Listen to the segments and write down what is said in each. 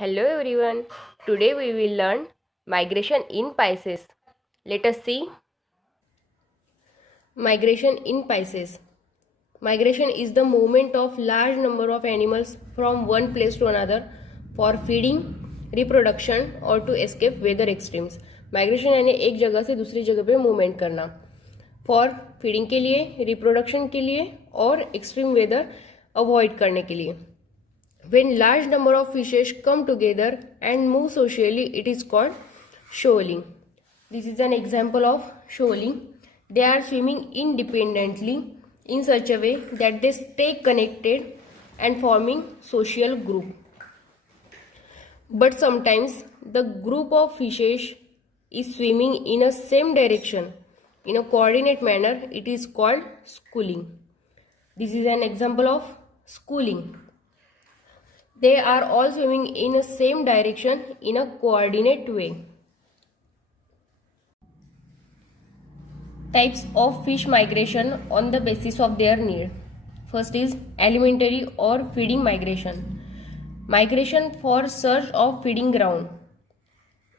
Hello everyone. Today we will learn migration in Pisces. Let us see. Migration in Pisces. Migration is the movement of large number of animals from one place to another for feeding, reproduction or to escape weather extremes. Migration यानी एक जगह से दूसरी जगह पे movement करना for feeding के लिए, रिप्रोडक्शन के लिए और एक्सट्रीम वेदर अवॉइड करने के लिए. When large number of fishes come together and move socially, it is called shoaling. This is an example of shoaling. They are swimming independently in such a way that they stay connected and forming social group. But sometimes the group of fishes is swimming in a same direction in a coordinate manner. It is called schooling. This is an example of schooling. They are all swimming in the same direction in a coordinate way. Types of fish migration on the basis of their need. First is alimentary or feeding migration. Migration for search of feeding ground.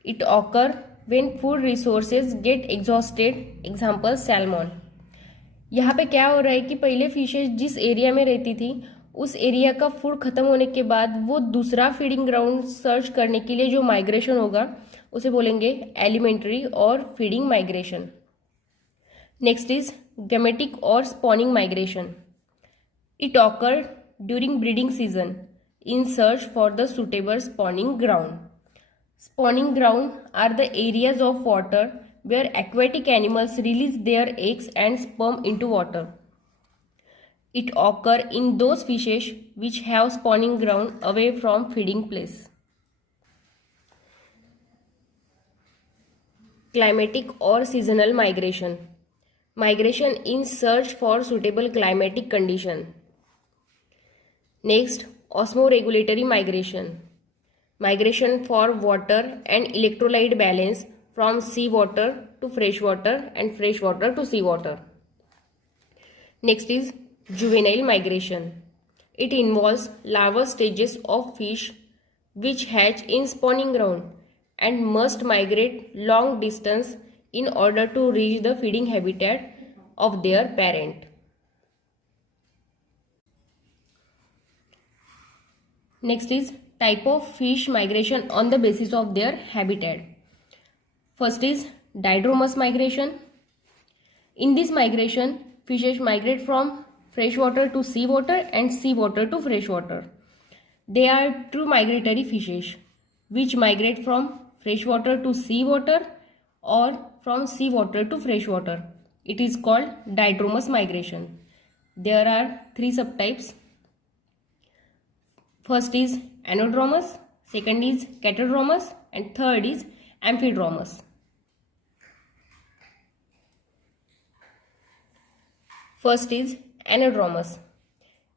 It occurs when food resources get exhausted. Example salmon. यहाँ पे क्या हो रहा है कि पहले fishes जिस area में रहती थी उस एरिया का फूड खत्म होने के बाद वो दूसरा फीडिंग ग्राउंड सर्च करने के लिए जो माइग्रेशन होगा उसे बोलेंगे एलिमेंट्री और feeding migration. Next is gametic और spawning migration. It occur during breeding season in search for the suitable spawning ground. Spawning ground are the areas of water where aquatic animals release their eggs and sperm into water. It occurs in those fishes which have spawning ground away from feeding place. Climatic or seasonal migration. Migration in search for suitable climatic condition. Next, osmoregulatory migration. Migration for water and electrolyte balance from seawater to freshwater and freshwater to seawater. Next is juvenile migration. It involves larval stages of fish which hatch in spawning ground and must migrate long distance in order to reach the feeding habitat of their parent. Next is type of fish migration on the basis of their habitat. First is diadromous migration. In this migration, fishes migrate from freshwater to seawater and seawater to freshwater. They are true migratory fishes which migrate from freshwater to seawater or from seawater to freshwater. It is called diadromous migration. There are three subtypes. First is anadromous, second is catadromous and third is amphidromous. First is anadromous.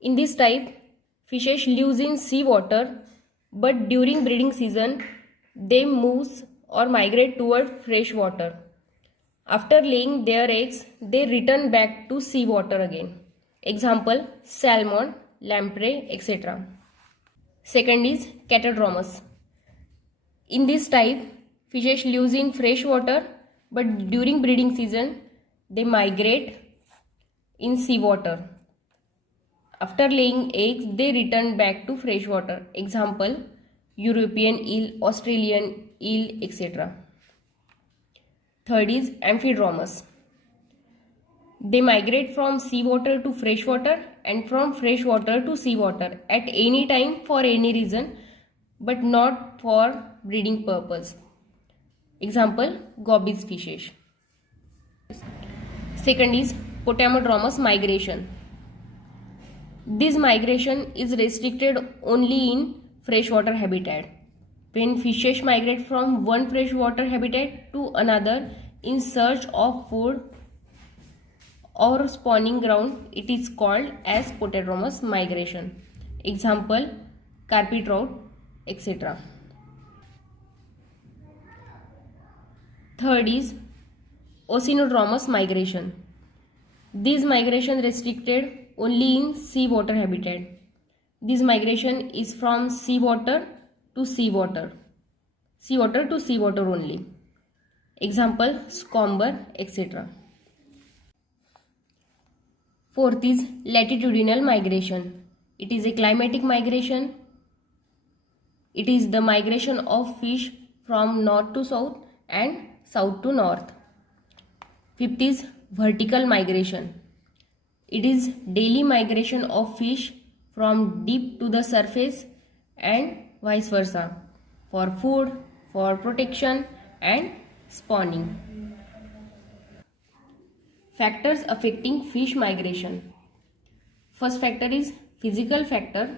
In this type, fishes live in seawater, but during breeding season, they move or migrate toward fresh water. After laying their eggs, they return back to seawater again. Example, salmon, lamprey, etc. Second is catadromous. In this type, fishes live in fresh water, but during breeding season, they migrate in seawater. After laying eggs, they return back to fresh water. Example, European eel, Australian eel, etc. Third is amphidromous. They migrate from seawater to freshwater and from freshwater to seawater at any time for any reason, but not for breeding purpose. Example, gobbies fishes. Second is potamodromous migration. This migration is restricted only in freshwater habitat. When fishes migrate from one freshwater habitat to another in search of food or spawning ground, it is called as potamodromous migration. Example, carpet trout, etc. Third is oceanodromous migration. This migration restricted only in seawater habitat. This migration is from seawater to seawater to seawater only. Example, scomber, etc. Fourth is latitudinal migration. It is a climatic migration. It is the migration of fish from north to south and south to north. Fifth is vertical migration. It is daily migration of fish from deep to the surface and vice versa for food, for protection and spawning. Factors affecting fish migration. First factor is physical factor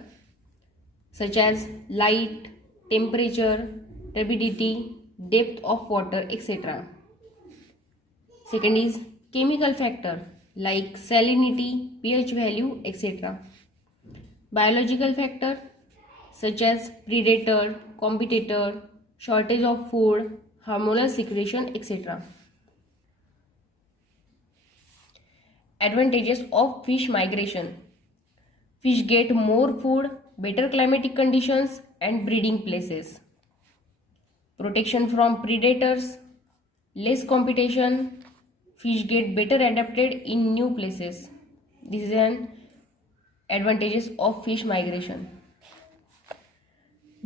such as light, temperature, turbidity, depth of water, etc. Second is chemical factor like salinity, pH value, etc. Biological factor such as predator, competitor, shortage of food, hormonal secretion, etc. Advantages of fish migration. Fish get more food, better climatic conditions and breeding places. Protection from predators, less competition, fish get better adapted in new places. This is an advantages of fish migration.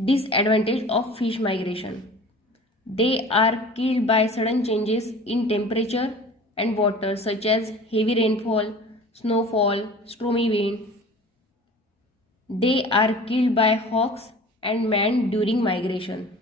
Disadvantage of fish migration. They are killed by sudden changes in temperature and water such as heavy rainfall, snowfall, stormy wind. They are killed by hawks and man during migration.